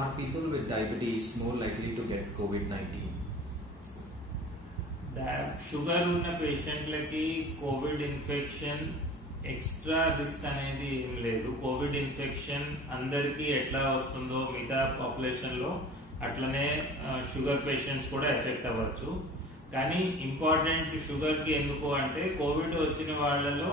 Are people with diabetes more likely to get COVID-19? Sugar ఉన్న పేషెంట్లకి Covid infection extra risk అనేది ఏం లేదు. కోవిడ్ ఇన్ఫెక్షన్ అందరికీ ఎట్లా వస్తుందో మిగతా పాపులేషన్ లో అట్లనే షుగర్ పేషెంట్స్ కూడా ఎఫెక్ట్ అవ్వచ్చు. కానీ ఇంపార్టెంట్ షుగర్ కి ఎందుకు అంటే కోవిడ్ వచ్చిన వాళ్ళలో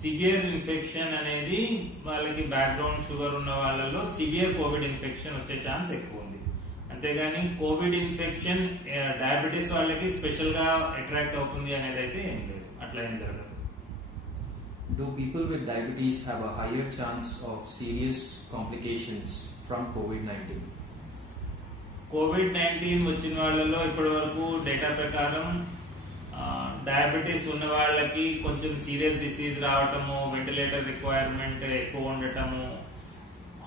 సివియర్ ఇన్ఫెక్షన్ అనేది వాళ్ళకి బ్యాక్గ్రౌండ్ షుగర్ ఉన్న వాళ్ళలో సివియర్ కోవిడ్ ఇన్ఫెక్షన్ వచ్చే ఛాన్స్ ఎక్కువ ఉంది. అంతేగాని కోవిడ్ ఇన్ఫెక్షన్ డయాబెటీస్ వాళ్ళకి స్పెషల్ గా అట్రాక్ట్ అవుతుంది అనేది అయితే ఏం లేదు, అట్లా ఏం జరగదు. Do people with diabetes have a higher chance of serious complications from COVID-19? COVID-19 వచ్చిన వాళ్ళలో ఇప్పటి వరకు డేటా ప్రకారం డయాబెటీస్ ఉన్న వాళ్ళకి కొంచెం సీరియస్ డిసీజ్ రావటము, వెంటిలేటర్ రిక్వైర్మెంట్ ఎక్కువ ఉండటము,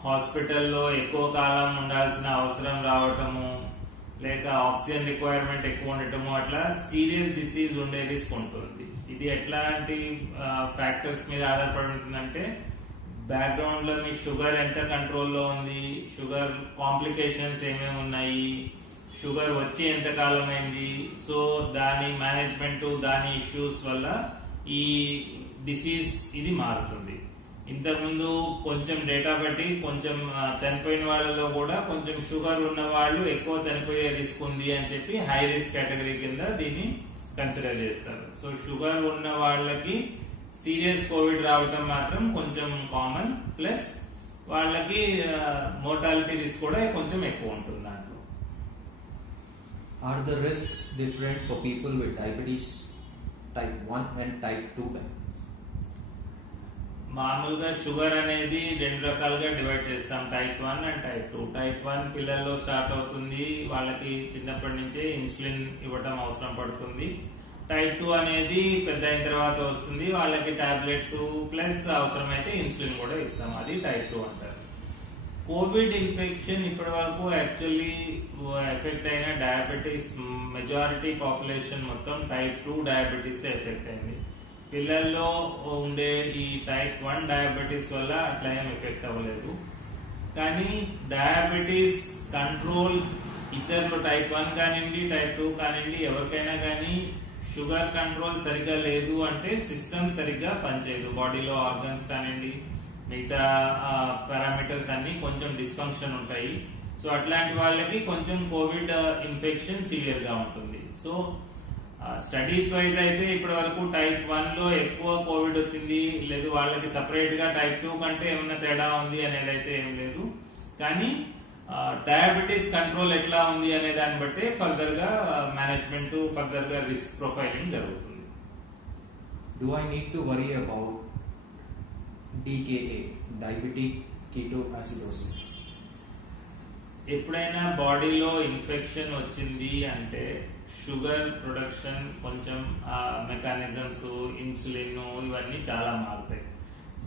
హాస్పిటల్లో ఎక్కువ కాలం ఉండాల్సిన అవసరం రావటము, లేక ఆక్సిజన్ రిక్వైర్మెంట్ ఎక్కువ ఉండటము, అట్లా సీరియస్ డిసీజ్ ఉండే రిస్క్ ఉంటుంది. ఇది ఎట్లాంటి ఫ్యాక్టర్స్ మీద ఆధారపడి ఉంటుందంటే బ్యాక్గ్రౌండ్ లో మీ షుగర్ ఎంత కంట్రోల్లో ఉంది, షుగర్ కాంప్లికేషన్స్ ఏమేమి ఉన్నాయి, షుగర్ వచ్చి ఎంత కాలం అయింది, సో దాని మేనేజ్మెంట్ దాని ఇష్యూస్ వల్ల ఈ డిసీజ్ ఇది మారుతుంది. ఇంతకుముందు కొంచెం డేటా బట్టి కొంచెం చనిపోయిన వాళ్ళలో కూడా కొంచెం షుగర్ ఉన్న వాళ్ళు ఎక్కువ చనిపోయే రిస్క్ ఉంది అని చెప్పి హై రిస్క్ కేటగిరీ కింద దీన్ని కన్సిడర్ చేస్తారు. సో షుగర్ ఉన్న వాళ్ళకి సీరియస్ కోవిడ్ రావటం మాత్రం కొంచెం కామన్, ప్లస్ వాళ్ళకి మోర్టాలిటీ రిస్క్ కూడా కొంచెం ఎక్కువ ఉంటుంది దాంట్లో. Are the risks different for people with diabetes type 1 and type 2? మామూలుగా షుగర్ అనేది రెండు రకాలుగా డివైడ్ చేస్తాం, టైప్ 1 అండ్ టైప్ 2. టైప్ 1 పిల్లల్లో స్టార్ట్ అవుతుంది, వాళ్ళకి చిన్నప్పటి నుంచే ఇన్సులిన్ ఇవ్వటం అవసరం పడుతుంది. టైప్ 2 అనేది పెద్ద అయిన తర్వాత వస్తుంది, వాళ్ళకి టాబ్లెట్స్ ప్లస్ అవసరమైతే ఇన్సులిన్ కూడా ఇస్తాం, అది టైప్ 2 అంటారు. కోవిడ్ ఇన్ఫెక్షన్ ఇప్పటి వరకు యాక్చువల్లీ ఎఫెక్ట్ అయిన డయాబెటీస్ మెజారిటీ పాపులేషన్ మొత్తం టైప్ 2 డయాబెటీస్ ఎఫెక్ట్ అయింది. పిల్లల్లో ఉండే ఈ టైప్ 1 డయాబెటీస్ వల్ల అట్లా ఏం ఎఫెక్ట్ అవ్వలేదు. కానీ డయాబెటీస్ కంట్రోల్ ఇతరులు టైప్ 1 కానివ్వండి, టైప్ 2 కానివ్వండి, ఎవరికైనా కానీ షుగర్ కంట్రోల్ సరిగ్గా లేదు అంటే సిస్టమ్ సరిగ్గా పనిచేయదు. బాడీలో ఆర్గన్స్ కానివ్వండి, మిగతా పారామీటర్స్ అన్ని కొంచెం డిస్ఫంక్షన్ ఉంటాయి. సో అట్లాంటి వాళ్ళకి కొంచెం కోవిడ్ ఇన్ఫెక్షన్ సివియర్ గా ఉంటుంది. సో స్టడీస్ వైజ్ అయితే ఇప్పటి వరకు టైప్ 1 లో ఎక్కువ కోవిడ్ వచ్చింది లేదు, వాళ్ళకి సపరేట్ గా టైప్ 2 కంటే ఏమన్నా తేడా ఉంది అనేది అయితే ఏం లేదు. కానీ డయాబెటీస్ కంట్రోల్ ఎట్లా ఉంది అనే దాన్ని బట్టి ఫర్దర్ గా మేనేజ్మెంట్, ఫర్దర్ గా రిస్క్ ప్రొఫైలింగ్ జరుగుతుంది. Do I need to worry about DKA, diabetic ketoacidosis? ఎప్పుడైనా బాడీలో ఇన్ఫెక్షన్ వచ్చింది అంటే షుగర్ ప్రొడక్షన్ కొంచెం మెకానిజమ్స్, ఇన్సులిన్ ఇవన్నీ చాలా మారుతాయి.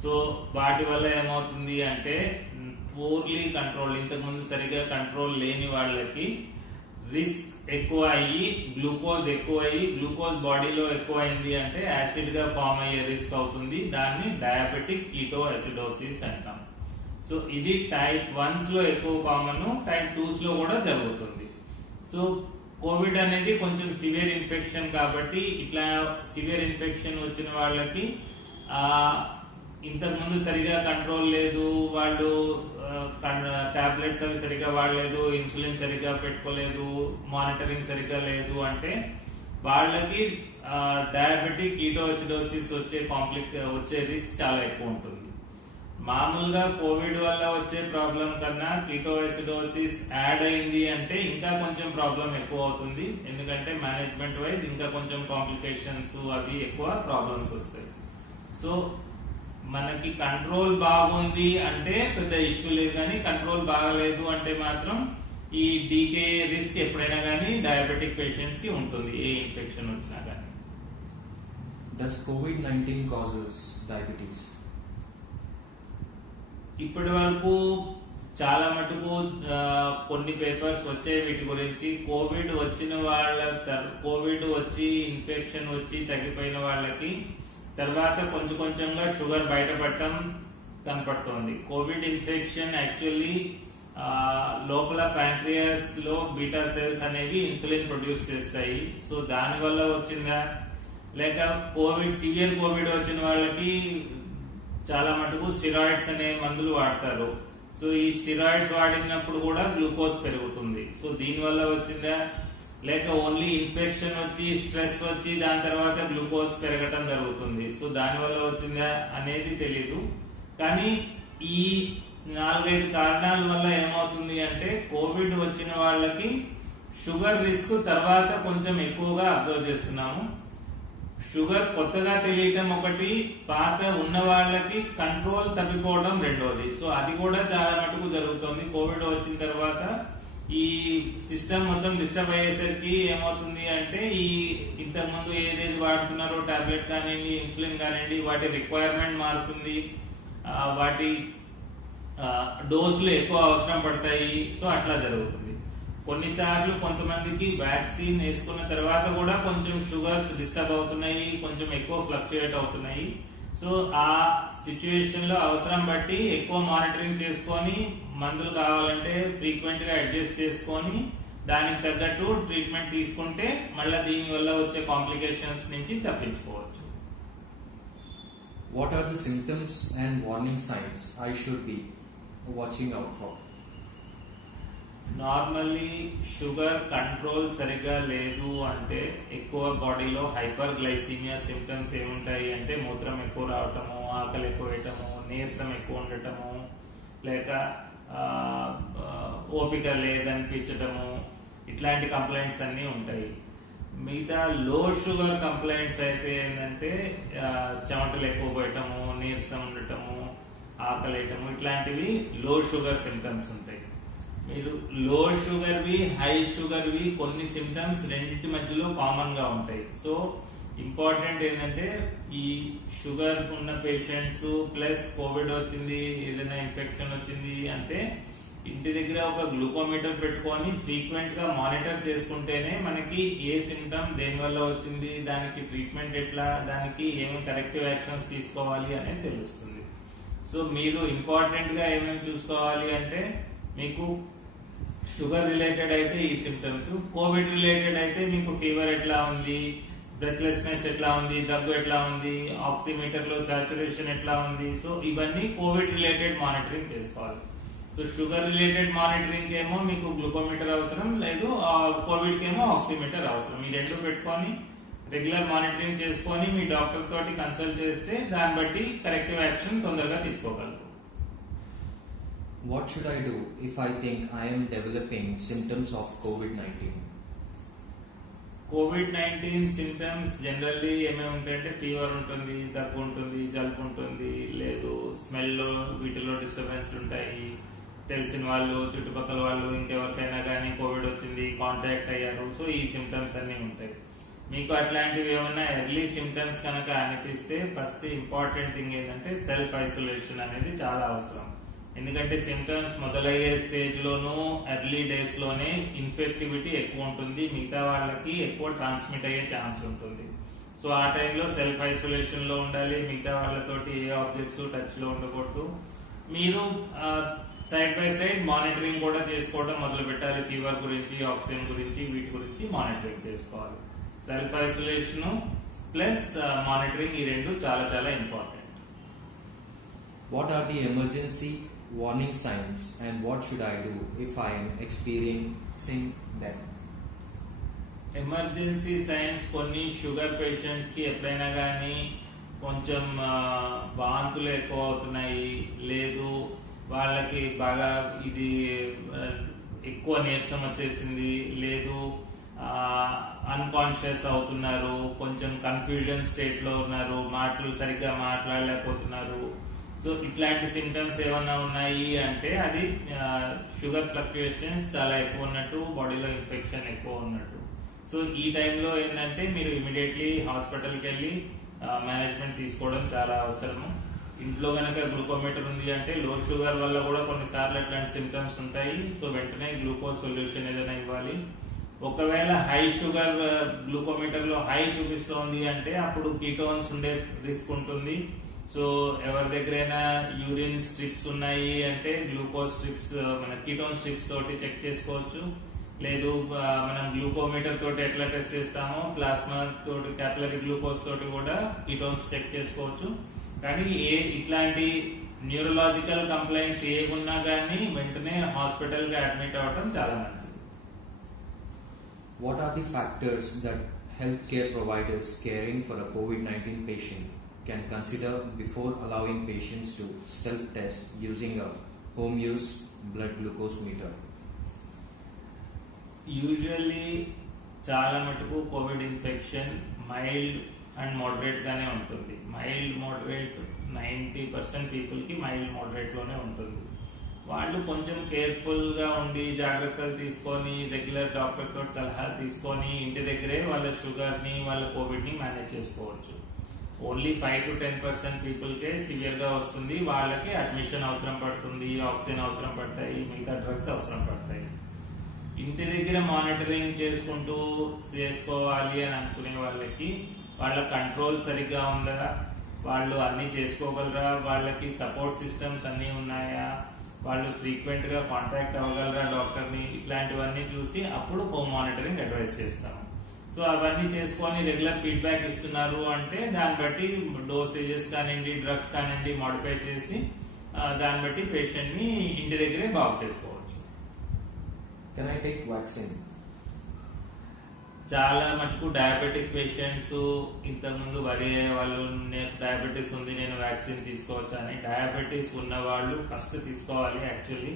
సో వాటి వల్ల ఏమవుతుంది అంటే పూర్లీ కంట్రోల్, ఇంతకుముందు సరిగా కంట్రోల్ లేని వాళ్ళకి రిస్క్ ఎక్కువ అయ్యి గ్లూకోజ్ ఎక్కువ అయ్యి, గ్లూకోజ్ బాడీలో ఎక్కువ అయింది అంటే యాసిడ్ గా ఫామ్ అయ్యే రిస్క్ అవుతుంది. దాన్ని డయాబెటిక్ కీటోయాసిడోసిస్ అంటాం. సో ఇది టైప్ 1s లో ఎక్కువ కామన్, టైప్ 2s లో కూడా జరుగుతుంది. సో కోవిడ్ అనేది కొంచెం సివియర్ ఇన్ఫెక్షన్ కాబట్టి ఇట్లా సివియర్ ఇన్ఫెక్షన్ వచ్చిన వాళ్ళకి ఇంతకు ముందు సరిగా కంట్రోల్ లేదు, వాళ్ళు టాబ్లెట్స్ అవి సరిగా వాడలేదు, ఇన్సులిన్ సరిగా పెట్టుకోలేదు, మానిటరింగ్ సరిగా లేదు అంటే వాళ్ళకి డయాబెటిక్ కీటోయాసిడోసిస్ వచ్చే రిస్క్ చాలా ఎక్కువ ఉంటుంది. మామూలుగా కోవిడ్ వల్ల వచ్చే ప్రాబ్లం కన్నా కీటోయాసిడోసిస్ యాడ్ అయింది అంటే ఇంకా కొంచెం ప్రాబ్లం ఎక్కువ అవుతుంది, ఎందుకంటే మేనేజ్మెంట్ వైజ్ ఇంకా కొంచెం కాంప్లికేషన్స్ అవి ఎక్కువ ప్రాబ్లమ్స్ వస్తాయి. సో మనకి కంట్రోల్ బాగుంది అంటే పెద్ద ఇష్యూ లేదు, కానీ కంట్రోల్ బాగలేదు అంటే మాత్రం ఈ డీకే రిస్క్ ఎప్పుడైనా కానీ డయాబెటిక్ పేషెంట్స్ కి ఉంటుంది, ఏ ఇన్ఫెక్షన్ వచ్చినా కానీ. Does COVID-19 causes diabetes? ఇప్పటి వరకు చాలా మటుకు కొన్ని పేపర్స్ వచ్చాయి వీటి గురించి. కోవిడ్ వచ్చిన వాళ్ళ కోవిడ్ వచ్చి ఇన్ఫెక్షన్ వచ్చి తగ్గిపోయిన వాళ్ళకి తర్వాత కొంచెం కొంచెంగా షుగర్ బయటపడటం కనపడుతోంది. కోవిడ్ ఇన్ఫెక్షన్ యాక్చువల్లీ లోపల ప్యాంక్రియాస్ లో బీటా సెల్స్ అనేవి ఇన్సులిన్ ప్రొడ్యూస్ చేస్తాయి. సో దాని వల్ల వచ్చిందా, లేక సివియర్ కోవిడ్ వచ్చిన వాళ్ళకి చాలా మటుకు స్టిరాయిడ్స్ అనే మందులు వాడతారు. సో ఈ స్టిరాయిడ్స్ వాడినప్పుడు కూడా గ్లూకోజ్ పెరుగుతుంది. సో దీని వల్ల వచ్చిందా, లేక ఓన్లీ ఇన్ఫెక్షన్ వచ్చి స్ట్రెస్ వచ్చి దాని తర్వాత గ్లూకోజ్ పెరగటం జరుగుతుంది. సో దాని వల్ల వచ్చిందా అనేది తెలీదు. కానీ ఈ 4-5 కారణాల వల్ల ఏమవుతుంది అంటే కోవిడ్ వచ్చిన వాళ్ళకి షుగర్ రిస్క్ తర్వాత కొంచెం ఎక్కువగా అబ్జర్వ్ చేస్తున్నాము. షుగర్ కొత్తగా తెలియటం ఒకటి, పాత ఉన్న వాళ్ళకి కంట్రోల్ తప్పిపోవడం రెండోది. సో అది కూడా చాలా మటుకు జరుగుతుంది. కోవిడ్ వచ్చిన తర్వాత ఈ సిస్టమ్ మొత్తం డిస్టర్బ్ అయ్యేసరికి ఏమవుతుంది అంటే ఈ ఇంతకు ముందు ఏదేది వాడుతున్నారో టాబ్లెట్ కానివ్వండి, ఇన్సులిన్ కానివ్వండి, వాటి రిక్వైర్మెంట్ మారుతుంది, వాటి డోసులు ఎక్కువ అవసరం పడతాయి. సో అట్లా జరుగుతుంది. కొన్నిసార్లు కొంతమందికి వ్యాక్సిన్ వేసుకున్న తర్వాత కూడా కొంచెం షుగర్స్ డిస్టర్బ్ అవుతున్నాయి, కొంచెం ఎక్కువ ఫ్లక్చుయేట్ అవుతున్నాయి. సో ఆ సిచ్యువేషన్ లో అవసరం బట్టి ఎక్కువ మానిటరింగ్ చేసుకొని మందులు కావాలంటే ఫ్రీక్వెంట్ గా అడ్జస్ట్ చేసుకొని దానికి తగ్గట్టు ట్రీట్మెంట్ తీసుకుంటే మళ్ళీ దీని వల్ల వచ్చే కాంప్లికేషన్స్ నుంచి తప్పించుకోవచ్చు. What are the symptoms and warning signs I should be watching out for? Normally sugar control సరిగ్గా లేదు అంటే ఎక్కువ బాడీలో హైపర్ గ్లైసీమియా సిమ్టమ్స్ ఏముంటాయి అంటే మూత్రం ఎక్కువ రావటము, ఆకలి ఎక్కువ వేయటము, నీరసం ఎక్కువ ఉండటము, లేక ఓపిక లేదనిపించటము, ఇట్లాంటి కంప్లైంట్స్ అన్ని ఉంటాయి. మిగతా లో షుగర్ కంప్లైంట్స్ అయితే ఏంటంటే చెమటలు ఎక్కువ పోయటము, నీరసం ఉండటము, ఆకలేయటము, ఇట్లాంటివి లో షుగర్ సిమ్టమ్స్ ఉంటాయి. మీరు లో షుగర్ వి హై షుగర్ వి కొన్ని సిమ్టమ్స్ రెండింటి మధ్యలో కామన్ గా ఉంటాయి. సో ఇంపార్టెంట్ ఏంటంటే ఈ షుగర్ ఉన్న పేషెంట్స్ ప్లస్ కోవిడ్ వచ్చింది, ఏదైనా ఇన్ఫెక్షన్ వచ్చింది అంటే ఇంటి దగ్గర ఒక గ్లూకోమీటర్ పెట్టుకొని ఫ్రీక్వెంట్ గా మానిటర్ చేసుకుంటేనే మనకి ఏ సిమ్టమ్ దేని వల్ల వచ్చింది, దానికి ట్రీట్మెంట్ ఎట్లా, దానికి ఏమేమి కరెక్టివ్ యాక్షన్స్ తీసుకోవాలి అనేది తెలుస్తుంది. సో మీరు ఇంపార్టెంట్ గా ఏమేమి చూసుకోవాలి అంటే మీకు షుగర్ రిలేటెడ్ అయితే ఈ సిమ్టమ్స్, కోవిడ్ రిలేటెడ్ అయితే మీకు ఫీవర్ ఎట్లా ఉంది, బ్రెత్లెస్నెస్ ఎట్లా ఉంది, దగ్గు ఎట్లా ఉంది, ఆక్సిమీటర్ లో సాచురేషన్ ఎట్లా ఉంది. సో ఇవన్నీ కోవిడ్ రిలేటెడ్ మానిటరింగ్ చేసుకోవాలి. సో షుగర్ రిలేటెడ్ మానిటరింగ్ ఏమో మీకు గ్లూకోమీటర్ అవసరం లేదు, కోవిడ్ కేమో ఆక్సిమీటర్ అవసరం. ఈ రెండు పెట్టుకొని రెగ్యులర్ మానిటరింగ్ చేసుకొని మీ డాక్టర్ తోటి కన్సల్ట్ చేస్తే దాన్ని బట్టి కరెక్టివ్ యాక్షన్ తొందరగా తీసుకోగలరు. What should I do if I think I am developing symptoms of COVID-19? COVID-19 symptoms generally ఏమేమి ఉంటాయంటే ఫీవర్ ఉంటుంది, దగ్గు ఉంటుంది, జలుబు ఉంటుంది, లేదు స్మెల్ లో వీటిలో డిస్టర్బెన్స్ ఉంటాయి, తెలిసిన వాళ్ళు చుట్టుపక్కల వాళ్ళు ఇంకెవరికైనా కానీ కోవిడ్ వచ్చింది కాంటాక్ట్ అయ్యారు. సో ఈ సిమ్టమ్స్ అన్ని ఉంటాయి. మీకు అట్లాంటివి ఏమైనా ఎర్లీ సిమ్టమ్స్ కనుక అనిపిస్తే ఫస్ట్ ఇంపార్టెంట్ థింగ్ ఏంటంటే సెల్ఫ్ ఐసోలేషన్ అనేది చాలా అవసరం. ఎందుకంటే సిమ్టమ్స్ మొదలయ్యే స్టేజ్ లోనూ ఎర్లీ డేస్ లోనే ఇన్ఫెక్టివిటీ ఎక్కువ ఉంటుంది, మిగతా వాళ్ళకి ఎక్కువ ట్రాన్స్మిట్ అయ్యే ఛాన్స్ ఉంటుంది. సో ఆ టైంలో సెల్ఫ్ ఐసోలేషన్ లో ఉండాలి, మిగతా వాళ్ళతోటి ఏ ఆబ్జెక్ట్స్ టచ్ లో ఉండకూడదు. మీరు సైడ్ బై సైడ్ మానిటరింగ్ కూడా చేసుకోవడం మొదలు పెట్టాలి. ఫీవర్ గురించి, ఆక్సిజన్ గురించి, వీటి గురించి మానిటరింగ్ చేసుకోవాలి. సెల్ఫ్ ఐసోలేషన్ ప్లస్ మానిటరింగ్ ఈ రెండు చాలా చాలా important. What are the emergency warning signs and what should I do if I am experiencing them? Emergency science కొన్ని షుగర్ పేషెంట్స్ కి ఎప్పుడైనా కానీ కొంచెం వాంతులు ఎక్కువ అవుతున్నాయి, లేదు వాళ్ళకి బాగా ఇది ఎక్కువ నీరసం వచ్చేసింది, లేదు అన్కాన్షియస్ అవుతున్నారు, కొంచెం కన్ఫ్యూజన్ స్టేట్ లో ఉన్నారు, మాటలు సరిగ్గా మాట్లాడలేకపోతున్నారు. సో ఇట్లాంటి సిమ్టమ్స్ ఏమన్నా ఉన్నాయి అంటే అది షుగర్ ఫ్లక్చుయేషన్స్ చాలా ఎక్కువ ఉన్నట్టు, బాడీలో ఇన్ఫెక్షన్ ఎక్కువ ఉన్నట్టు. సో ఈ టైంలో ఏంటంటే మీరు ఇమీడియట్లీ హాస్పిటల్కి వెళ్ళి మేనేజ్మెంట్ తీసుకోవడం చాలా అవసరము. ఇంట్లో గనక గ్లూకోమీటర్ ఉంది అంటే లో షుగర్ వల్ల కూడా కొన్నిసార్లు అట్లాంటి సిమ్టమ్స్ ఉంటాయి. సో వెంటనే గ్లూకోజ్ సొల్యూషన్ ఏదైనా ఇవ్వాలి. ఒకవేళ హై షుగర్ గ్లూకోమీటర్ లో హై చూపిస్తోంది అంటే అప్పుడు కీటోన్స్ ఉండే రిస్క్ ఉంటుంది. సో సో ఎవరి దగ్గరైనా యూరిన్ స్ట్రిప్స్ ఉన్నాయి అంటే గ్లూకోజ్ స్ట్రిప్స్ మన కీటోన్ స్ట్రిప్స్ తోటి చెక్ చేసుకోవచ్చు. లేదు మనం గ్లూకోమీటర్ తోటి ఎట్లా టెస్ట్ చేస్తామో ప్లాస్మా తోటి క్యాపిలరీ గ్లూకోజ్ తోటి కూడా కీటోన్స్ చెక్ చేసుకోవచ్చు. కానీ ఇట్లాంటి న్యూరలాజికల్ కంప్లైంట్స్ ఏమున్నా కానీ వెంటనే హాస్పిటల్ కి అడ్మిట్ అవ్వడం చాలా మంచిది. What are the factors that healthcare providers caring for a COVID-19 patient can consider before allowing patients to self-test using a home use blood glucose meter? Usually చాలా మటుకు Covid infection mild and moderate గానే ఉంటుంది. Mild moderate 90% people కి mild moderate లోనే ఉంటుంది. వాళ్ళు కొంచెం careful గా ఉండి జాగ్రత్తలు తీసుకొని రెగ్యులర్ డాక్టర్ తోటి సలహా తీసుకొని ఇంటి దగ్గరే వాళ్ళ షుగర్ ని వాళ్ళ కోవిడ్ ని మేనేజ్ చేసుకోవచ్చు. Only 5 to 10% people K severe గా వస్తుంది. వాళ్ళకి అడ్మిషన్ అవసరం పడుతుంది, ఆక్సిజన్ అవసరం పడతాయి, మిగతా డ్రగ్స్ అవసరం పడతాయి. ఇంటి దగ్గర మానిటరింగ్ చేసుకోవాలి అని అనుకునే వాళ్ళకి వాళ్ళ కంట్రోల్ సరిగ్గా ఉందా, వాళ్ళు అన్ని చేసుకోగలరా, వాళ్ళకి సపోర్ట్ సిస్టమ్స్ అన్ని ఉన్నాయా, వాళ్ళు ఫ్రీక్వెంట్ గా కాంటాక్ట్ అవ్వగలరా డాక్టర్ ని, ఇట్లాంటివన్నీ చూసి అప్పుడు హోమ్ మానిటరింగ్ అడ్వైస్ చేస్తాము. సో అవన్నీ చేసుకొని రెగ్యులర్ ఫీడ్బ్యాక్ ఇస్తున్నారు అంటే దాన్ని బట్టి డోసేజెస్ కానివ్వండి డ్రగ్స్ కానివ్వండి మోడిఫై చేసి దాన్ని బట్టి పేషెంట్ ని ఇంటి దగ్గరే బాగు చేసుకోవచ్చు. Can I take vaccine? చాలా మటుకు డయాబెటిక్ పేషెంట్స్ ఇంతకుముందు వరి అయ్యే వాళ్ళు డయాబెటీస్ ఉంది నేను వ్యాక్సిన్ తీసుకోవచ్చు అని. డయాబెటీస్ ఉన్న వాళ్ళు ఫస్ట్ తీసుకోవాలి యాక్చువల్లీ.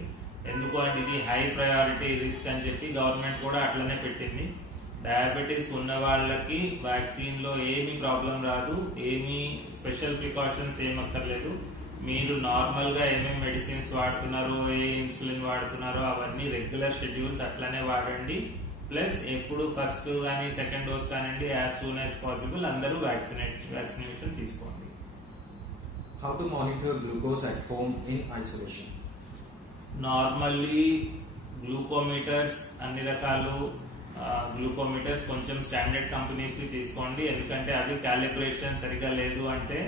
ఎందుకు అంటే ఇది హై ప్రయారిటీ రిస్క్ అని చెప్పి గవర్నమెంట్ కూడా అట్లనే పెట్టింది. డయాబెటీస్ ఉన్న వాళ్ళకి వ్యాక్సిన్ లో ఏమీ ప్రాబ్లం రాదు, ఏమీ స్పెషల్ ప్రికాషన్స్ ఏం అక్కర్లేదు. మీరు నార్మల్ గా ఏమేమి మెడిసిన్స్ వాడుతున్నారో ఏ ఇన్సులిన్ వాడుతున్నారో అవన్నీ రెగ్యులర్ షెడ్యూల్స్ అట్లనే వాడండి. ప్లస్ ఎప్పుడు ఫస్ట్ కానీ సెకండ్ డోస్ కానివ్వండి యాజ్ సూన్ యాజ్ పాసిబుల్ అందరూ వ్యాక్సినేషన్ తీసుకోండి. How to monitor glucose at home in isolation? Normally glucometers అన్ని రకాలు గ్లూకోమీటర్స్ కొంచెం స్టాండర్డ్ కంపెనీస్ తీసుకోండి. ఎందుకంటే అవి క్యాలిబ్రేషన్ సరిగా లేదు అంటే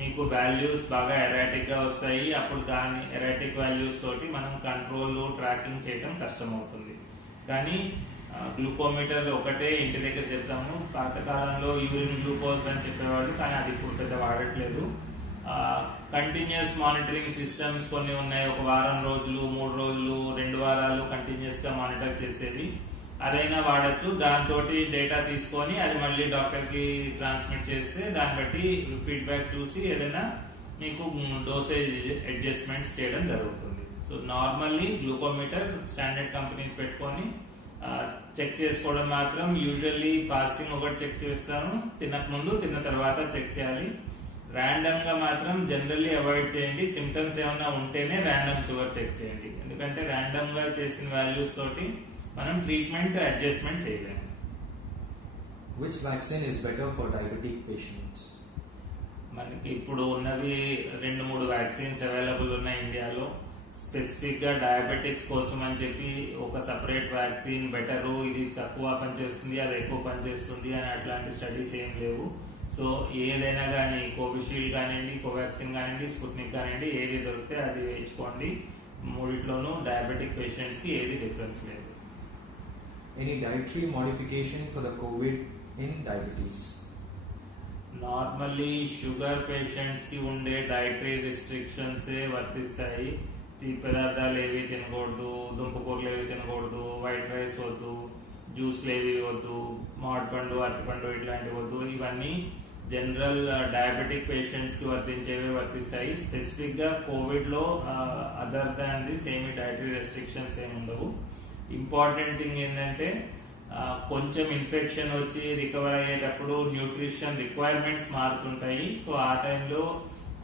మీకు వాల్యూస్ బాగా ఎరాటిక్ గా వస్తాయి. అప్పుడు దాని ఎరాటిక్ వాల్యూస్ తోటి మనం కంట్రోల్ ట్రాకింగ్ చేయడం కష్టం అవుతుంది. కానీ గ్లూకోమీటర్ ఒకటే ఇంటి దగ్గర చెప్తాము. పాతకాలంలో యూరిన్ గ్లూకోజ్ అని చెప్పేవాళ్ళు, కానీ అది ఇప్పుడు పెద్ద వాడట్లేదు. కంటిన్యూస్ మానిటరింగ్ సిస్టమ్స్ కొన్ని ఉన్నాయి. ఒక వారం రోజులు 3 రోజులు 2 వారాలు కంటిన్యూస్ గా మానిటర్ చేసేది అదైనా వాడచ్చు. దాంతో డేటా తీసుకొని అది మళ్ళీ డాక్టర్ కి ట్రాన్స్మిట్ చేస్తే దాన్ని బట్టి ఫీడ్బ్యాక్ చూసి ఏదైనా మీకు డోసేజ్ అడ్జస్ట్మెంట్స్ చేయడం జరుగుతుంది. So normally glucometer standard company పెట్టుకొని చెక్ చేసుకోవడం మాత్రం యూజువల్లీ ఫాస్టింగ్ ఒకటి చెక్ చేస్తాను, తినక ముందు తిన్న తర్వాత చెక్ చేయాలి. ర్యాండమ్ గా మాత్రం జనరల్లీ అవాయిడ్ చేయండి. సిమ్టమ్స్ ఏమైనా ఉంటేనే ర్యాండమ్ షుగర్ చెక్ చేయండి. ఎందుకంటే ర్యాండమ్ గా చేసిన వాల్యూస్ తోటి మనం ట్రీట్మెంట్ అడ్జస్ట్మెంట్ చేయలేము. Which vaccine is better for diabetic patients? మనకి ఇప్పుడు ఉన్నవి 2-3 వ్యాక్సిన్స్ అవైలబుల్ ఉన్నాయి ఇండియాలో. స్పెసిఫిక్ గా డయాబెటిక్స్ కోసం అని చెప్పి ఒక సపరేట్ వ్యాక్సిన్ బెటరు, ఇది తక్కువ పనిచేస్తుంది అది ఎక్కువ పనిచేస్తుంది అని అట్లాంటి స్టడీస్ ఏం లేవు. సో ఏదైనా కానీ కోవిషీల్డ్ కానివ్వండి, కోవాక్సిన్ కానివ్వండి, స్పుట్నిక్ కానివ్వండి, ఏది దొరికితే అది వేయించుకోండి. మూడిట్లోనూ డయాబెటిక్ పేషెంట్స్ కి ఏది డిఫరెన్స్ లేదు. Any dietary modification for the COVID in diabetes? Normally sugar patients కి ఉండే డైటరీ రిస్ట్రిక్షన్స్ వర్తిస్తాయి. తీపి పదార్థాలు ఏవి తినకూడదు, దుంపకూరలు ఏవి తినకూడదు, వైట్ రైస్ వద్దు, జ్యూస్లు ఏవి వద్దు, మామిడిపండు అరటిపండు ఇట్లాంటివి వద్దు. ఇవన్నీ జనరల్ డయాబెటిక్ పేషెంట్స్ కి వర్తించేవి వర్తిస్తాయి. స్పెసిఫిక్ గా కోవిడ్ లో అదర్ దాన్ దిస్ ఏమి డైటరీ రెస్ట్రిక్షన్స్ ఏమి ఉండవు. ఇంపార్టెంట్ థింగ్ ఏంటంటే కొంచెం ఇన్ఫెక్షన్ వచ్చి రికవర్ అయ్యేటప్పుడు న్యూట్రిషన్ రిక్వైర్మెంట్స్ మారుతుంటాయి. సో ఆ టైంలో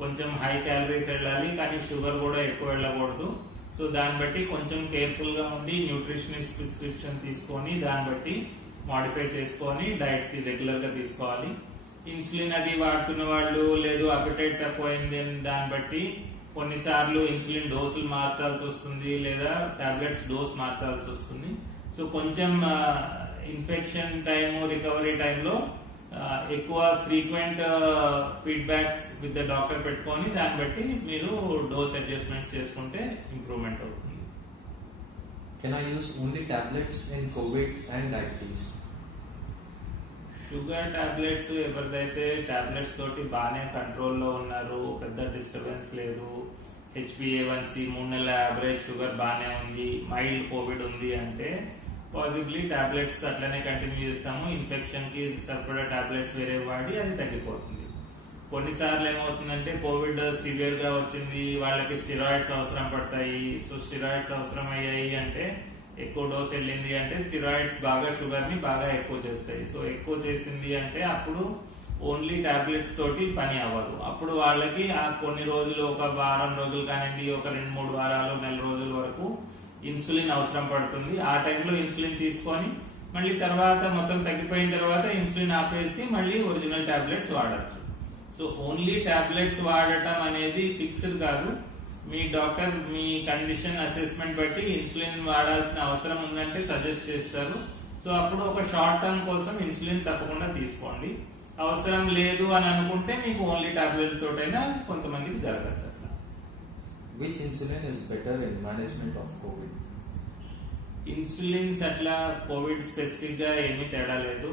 కొంచెం హై క్యాలరీస్ వెళ్ళాలి, కానీ షుగర్ కూడా ఎక్కువ వెళ్ళకూడదు. సో దాన్ని బట్టి కొంచెం కేర్ఫుల్ గా ఉండి న్యూట్రిషనిస్ట్ ప్రిస్క్రిప్షన్ తీసుకొని దాన్ని బట్టి మాడిఫై చేసుకొని డైట్ రెగ్యులర్ గా తీసుకోవాలి. ఇన్సులిన్ అది వాడుతున్న వాళ్ళు లేదు అపిటైట్ తక్కువైంది దాన్ని బట్టి కొన్నిసార్లు ఇన్సులిన్ డోసులు మార్చాల్సి వస్తుంది, లేదా టాబ్లెట్స్ డోస్ మార్చాల్సి వస్తుంది. సో కొంచెం ఇన్ఫెక్షన్ టైము రికవరీ టైంలో ఎక్కువ frequent feedbacks with the doctor పెట్టుకొని దాన్ని బట్టి మీరు డోస్ అడ్జస్ట్మెంట్స్ చేసుకుంటే ఇంప్రూవ్మెంట్ అవుతుంది. Can I use only tablets in COVID and diabetes? Sugar tablets ఎవరిదైతే టాబ్లెట్స్ తోటి బాగానే కంట్రోల్లో ఉన్నారు, పెద్ద డిస్టర్బెన్స్ లేదు, HbA1c 3 నెలల యావరేజ్ షుగర్ బాగానే ఉంది, మైల్డ్ కోవిడ్ ఉంది అంటే పాసిబ్లీ టాబ్లెట్స్ అట్లనే కంటిన్యూ చేస్తాము. ఇన్ఫెక్షన్ కి సరిపడా టాబ్లెట్స్ వేరే వాడి అది తగ్గిపోతుంది. కొన్నిసార్లు ఏమవుతుందంటే కోవిడ్ సివియర్ గా వచ్చింది, వాళ్ళకి స్టిరాయిడ్స్ అవసరం పడతాయి. సో స్టిరాయిడ్స్ అవసరం అయ్యాయి అంటే ఎక్కువ డోస్ వెళ్ళింది అంటే స్టిరాయిడ్స్ బాగా షుగర్ ని బాగా ఎక్కువ చేస్తాయి. సో ఎక్కువ చేసింది అంటే అప్పుడు ఓన్లీ టాబ్లెట్స్ తోటి పని అవ్వదు. అప్పుడు వాళ్ళకి ఆ కొన్ని రోజులు, ఒక వారం రోజులు కానివ్వండి, ఒక 2-3 వారాలు, నెల రోజుల వరకు ఇన్సులిన్ అవసరం పడుతుంది. ఆ టైంలో ఇన్సులిన్ తీసుకొని మళ్ళీ తర్వాత మొత్తం తగ్గిపోయిన తర్వాత ఇన్సులిన్ ఆపేసి మళ్ళీ ఒరిజినల్ టాబ్లెట్స్ వాడచ్చు. సో ఓన్లీ టాబ్లెట్స్ వాడటం అనేది ఫిక్స్డ్ కాదు. మీ డాక్టర్ మీ కండిషన్ అసెస్మెంట్ బట్టి ఇన్సులిన్ వాడాల్సిన అవసరం ఉందంటే సజెస్ట్ చేస్తారు. సో అప్పుడు ఒక షార్ట్ టర్మ్ కోసం ఇన్సులిన్ తప్పకుండా తీసుకోండి. అవసరం లేదు అని అనుకుంటే మీకు ఓన్లీ టాబ్లెట్ తోటైనా కొంతమందికి జరగచ్చు అట్లా. Which insulin is better in management of COVID? Insulins అట్లా కోవిడ్ స్పెసిఫిక్ గా ఏమీ తేడా లేదు.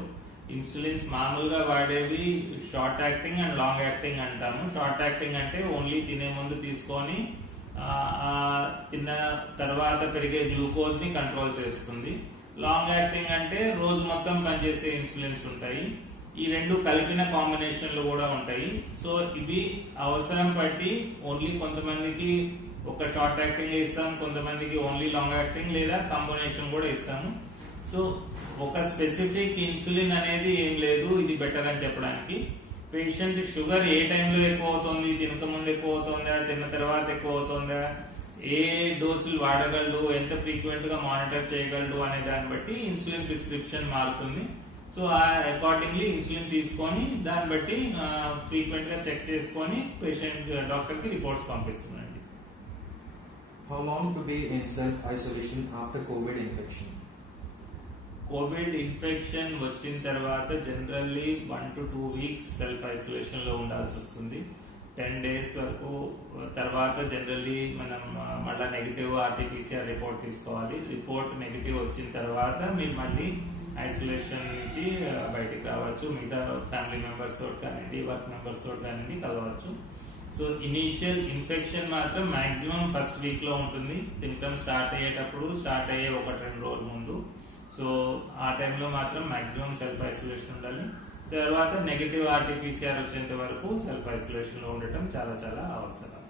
ఇన్సులిన్స్ మామూలుగా వాడేవి short acting and long acting అంటాము. షార్ట్ యాక్టింగ్ అంటే ఓన్లీ తినే ముందు తీసుకొని తిన్న తర్వాత పెరిగే గ్లూకోజ్ ని కంట్రోల్ చేస్తుంది. లాంగ్ యాక్టింగ్ అంటే రోజు మొత్తం పనిచేసే ఇన్సులిన్స్ ఉంటాయి. ఈ రెండు కలిపిన కాంబినేషన్లు కూడా ఉంటాయి. సో ఇవి అవసరం బట్టి ఓన్లీ కొంతమందికి ఒక షార్ట్ యాక్టింగ్ ఇస్తాం, కొంతమందికి ఓన్లీ లాంగ్ యాక్టింగ్ లేదా కాంబినేషన్ కూడా ఇస్తాము. సో ఒక స్పెసిఫిక్ ఇన్సులిన్ అనేది ఏం లేదు ఇది బెటర్ అని చెప్పడానికి. పేషెంట్ షుగర్ ఏ టైంలో ఎక్కువ అవుతుంది, తినక ముందు ఎక్కువ అవుతుందా, తిన్న తర్వాత ఎక్కువ అవుతుందా, ఏ డోసులు వాడగలడు, ఎంత ఫ్రీక్వెంట్ గా మానిటర్ చేయగలడు అనే దాన్ని బట్టి ఇన్సులిన్ ప్రిస్క్రిప్షన్ మారుతుంది. సో అకార్డింగ్లీ ఇన్సులిన్ తీసుకొని దాన్ని బట్టి ఫ్రీక్వెంట్ గా చెక్ చేసుకొని పేషెంట్ డాక్టర్ కి రిపోర్ట్స్ పంపిస్తుందండి. How long to be in self-isolation after COVID infection? COVID infection వచ్చిన తర్వాత generally 1 to 2 weeks self isolation లో ఉండాల్సి వస్తుంది. 10 days వరకు తర్వాత జనరల్లీ మనం మళ్ళీ నెగిటివ్ ఆర్టీపీసీఆర్ రిపోర్ట్ తీసుకోవాలి. రిపోర్ట్ నెగిటివ్ వచ్చిన తర్వాత మీరు మళ్ళీ ఐసోలేషన్ నుంచి బయటికి రావచ్చు. మిగతా ఫ్యామిలీ మెంబర్స్ తోటి కానివ్వండి, వర్క్ మెంబర్స్ తోటి కానివ్వండి కలవచ్చు. సో ఇనీషియల్ ఇన్ఫెక్షన్ మాత్రం మాక్సిమం ఫస్ట్ వీక్ లో ఉంటుంది. సిమ్టమ్స్ స్టార్ట్ అయ్యేటప్పుడు స్టార్ట్ అయ్యే 1-2 రోజుల ముందు. సో ఆ టైంలో మాత్రం మాక్సిమం సెల్ఫ్ ఐసోలేషన్ ఉండాలి. తర్వాత నెగిటివ్ ఆర్టీపీసీఆర్ వచ్చేంత వరకు సెల్ఫ్ ఐసోలేషన్ లో ఉండటం చాలా చాలా అవసరం.